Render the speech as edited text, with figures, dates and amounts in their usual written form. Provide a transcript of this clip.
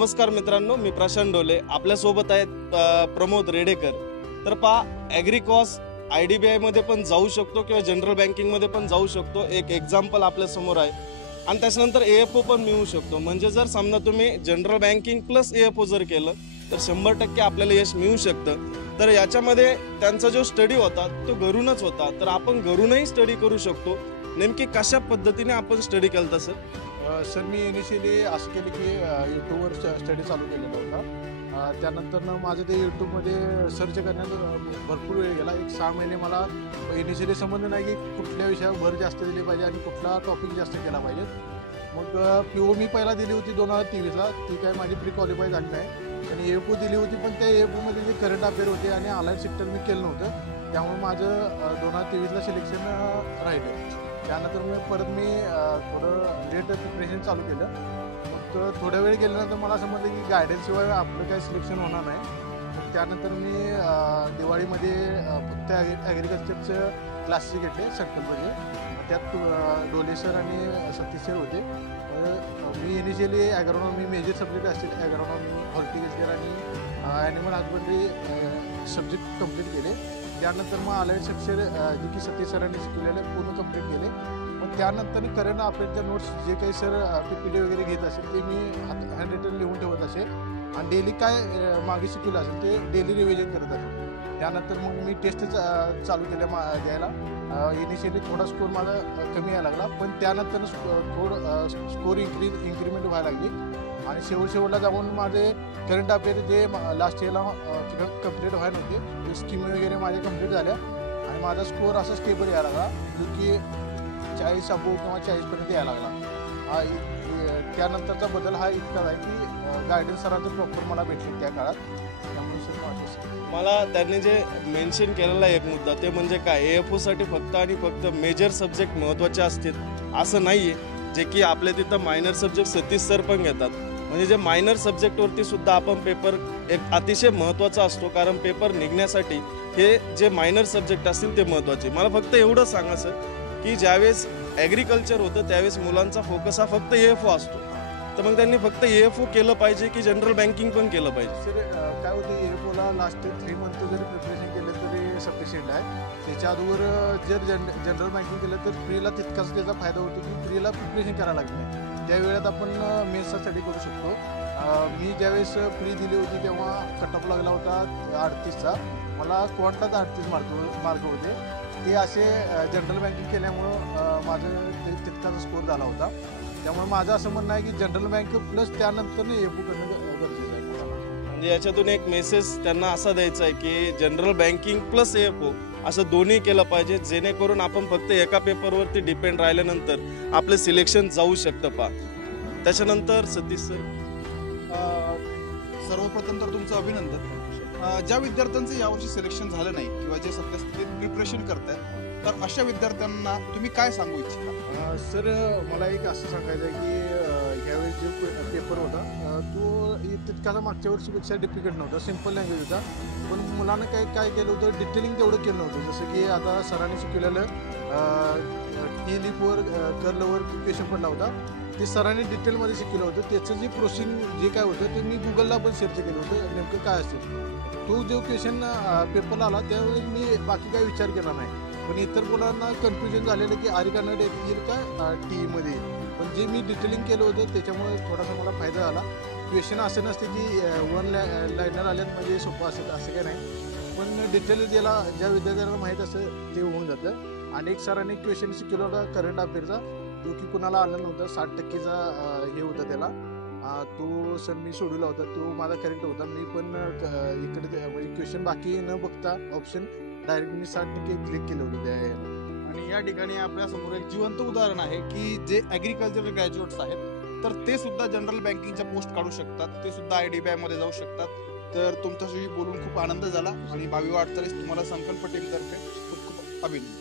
नमस्कार मित्रांनो, मी प्रशांत डोले. आपल्यासोबत आहेत प्रमोद रेडेकर. तर ॲग्रिकॉस IDBI मध्ये पण जाऊ शकतो किंवा जनरल बँकिंगमध्ये पण जाऊ शकतो. एक एक्झाम्पल आपल्यासमोर आहे आणि त्याच्यानंतर AFO पण मिळू शकतो. म्हणजे जर समजा तुम्ही जनरल बँकिंग प्लस AFO जर केलं तर 100% आपल्याला यश मिळू शकतं. तर याच्यामध्ये त्यांचा जो स्टडी होता तो घरूनच होता. तर आपण घरूनही स्टडी करू शकतो. नेमकी कशा पद्धतीने आपण स्टडी केलं तसं? सर मी इनिशियली असं केलं की यूट्यूबवर स्टडी चालू केलेला होता. त्यानंतर माझं ते यूट्यूबमध्ये सर्च करण्यात भरपूर वेळ गेला. 1-6 महिने मला इनिशियली समजलं नाही की कुठल्या विषयावर भर जास्त दिली पाहिजे आणि कुठला टॉपिक जास्त केला पाहिजे. मग PO मी पहिला दिली होती 2023ला. ती काय माझी प्री क्वालिफाय झाली नाही. आणि AFO दिली होती, पण त्या AFOमध्ये जे करंट अफेअर होते आणि अलाइन सेक्टर मी केलं नव्हतं. त्यामुळे माझं 2023ला सिलेक्शन राहिलं. त्यानंतर परत मी थोडं लेट प्रिपरेशन चालू केलं. मग थोड्या वेळ गेल्यानंतर मला समजलं की गायडन्सशिवाय आपलं काही सिलेक्शन होणार नाही. मग त्यानंतर मी दिवाळीमध्ये फक्त ॲग्रिकल्चरचं क्लासेस घेतले संकल्पचे. त्यात डोले सर आणि सतीश सर होते. मी इनिशियली ॲग्रोनॉमी मेजर सब्जेक्ट असतील ॲग्रोनॉमी, हॉर्टिकल्चर आणि ॲनिमल हजबंड्री सब्जेक्ट कंप्लीट केले. त्यानंतर मग अलाइड सेक्शन जे की सतीश सरांनी शिकवलेले पूर्ण कंप्लीट केले. मग त्यानंतर करंट अफेअरच्या नोट्स जे काही सर PPT वगैरे घेत असेल ते मी हँड रिटन लिहून ठेवत असेल आणि डेली काय मागे शिकवलं असेल ते डेली रिव्हिजन करत असेल. त्यानंतर मग मी टेस्ट चालू केल्या द्यायला. इनिशियली थोडा स्कोर माझा कमी यायला लागला, पण त्यानंतर स्कोर इन्क्रीमेंट व्हायला लागली आणि शेवटला जाऊन माझे करंट अफेअर जे लास्ट इयरला कंप्लीट व्हायला नव्हते ते स्कीम वगैरे माझ्या कंप्लीट झाल्या आणि माझा स्कोर असा स्टेबल यायला लागला जो की 40 अबोव किंवा 40पर्यंत यायला लागला. त्यानंतरचा बदल हा इतकाच आहे की गायडन्स सरांचं प्रॉपर मला भेटले त्या काळात. त्यामुळे मला त्यांनी जे मेन्शन केलेला एक मुद्दा ते म्हणजे काय, AFOसाठी फक्त आणि फक्त मेजर सब्जेक्ट महत्त्वाचे असतील असं नाही आहे. जे की आपल्या तिथं मायनर सब्जेक्ट सतीश सर पण घेतात. म्हणजे जे मायनर सब्जेक्टवरती सुद्धा आपण पेपर एक अतिशय महत्त्वाचा असतो, कारण पेपर निघण्यासाठी हे जे मायनर सब्जेक्ट असतील ते महत्त्वाचे. मला फक्त एवढं सांगायचं की ज्यावेळेस ॲग्रिकल्चर होतं त्यावेळेस मुलांचा फोकस हा फक्त AFO असतो. तर मग त्यांनी फक्त AFO केलं पाहिजे की जनरल बँकिंग पण केलं पाहिजे? सर काय होतं, AFOला लास्ट 3 मंथ जरी प्रिपरेशन केलं तरी सफिशियंट आहे. त्याच्या अगोदर जर जनरल बँकिंग केलं तर प्रीला तितकाच त्याचा फायदा होतो की प्रीला प्रिपरेशन करायला लागते. त्या वेळेत आपण मेन्सचा स्टडी करू शकतो. मी ज्यावेळेस प्री दिली होती तेव्हा कटअप लागला होता 38चा. मला क्वांटलाच 38 मार्क होते. ते असे जनरल बँकिंग केल्यामुळं माझं तितकाचा स्कोर झाला होता. त्यामुळे माझं असं म्हणणं आहे की जनरल बँक प्लस त्यानंतर AFO करणं गरजेचं आहे. म्हणजे याच्यातून एक मेसेज त्यांना असा द्यायचा आहे की जनरल बँकिंग प्लस AFO असं दोन्ही केलं पाहिजे, जेणेकरून आपण फक्त एका पेपरवरती डिपेंड राहिल्यानंतर आपलं सिलेक्शन जाऊ शकतं. त्याच्यानंतर सतीश सर, सर्वप्रथम तर तुमचं अभिनंदन. ज्या विद्यार्थ्यांचं यावर्षी सिलेक्शन झालं नाही किंवा जे सध्या प्रिपरेशन करतायत तर अशा विद्यार्थ्यांना तुम्ही काय सांगू इच्छिता? सर मला एक असं सांगायचं आहे की ह्यावेळेस जो पेपर होता तो तितकाचा मागच्या वर्षीपेक्षा डिफिकल्ट नव्हता, सिम्पल लँग्वेज होता. पण मुलांना काय केलं होतं, डिटेलिंग तेवढं केलं नव्हतं. जसं की आता सरांनी शिकवलेलं टी लिपवर कर्लवर क्वेश्चन पडला होता, ते सरांनी डिटेलमध्ये शिकवलं होतं. त्याचं जे प्रोसिंग जे काय होतं ते मी गुगलला पण सर्च केलं होतं नेमकं काय असेल. तो जो क्वेश्चन पेपरला आला त्यावेळेस मी बाकी काय विचार केला नाही. पण इतर मुलांना कन्फ्युजन झालेलं की आरिकानड येईल का TEमध्ये. पण जे मी डिटेलिंग केलं होतं त्याच्यामुळे थोडासा मला फायदा झाला. क्वेश्चन असं नसते की 1 लाईनर आल्यात म्हणजे सोपं असेल असं काय नाही. पण डिटेल ज्या विद्यार्थ्यांना माहीत असेल ते होऊन जातं. आणि एक सरांनी क्वेश्चन शिकवला होता करंट अफेअरचा, जो की कुणाला आलं नव्हता. 60%चा हे होता त्याला. तो सर मी सोडवला होता, तो माझा करेक्ट होता. मी पण इकडे म्हणजे क्वेश्चन बाकी न बघता ऑप्शन डायरेक्ट मी 60% क्लिक केलं होतं त्या याला. आणि या ठिकाणी आपल्यासमोर एक जिवंत उदाहरण आहे की जे ॲग्रिकल्चर ग्रॅज्युएट्स आहेत तर ते सुद्धा जनरल बँकिंगच्या पोस्ट काढू शकतात, ते सुद्धा IDBI मध्ये जाऊ शकतात. तर तुमच्याशी बोलून खूप आनंद झाला आणि भावी वाटचालीस तुम्हाला संकल्प टीमतर्फे खूप खूप अभिनंदन.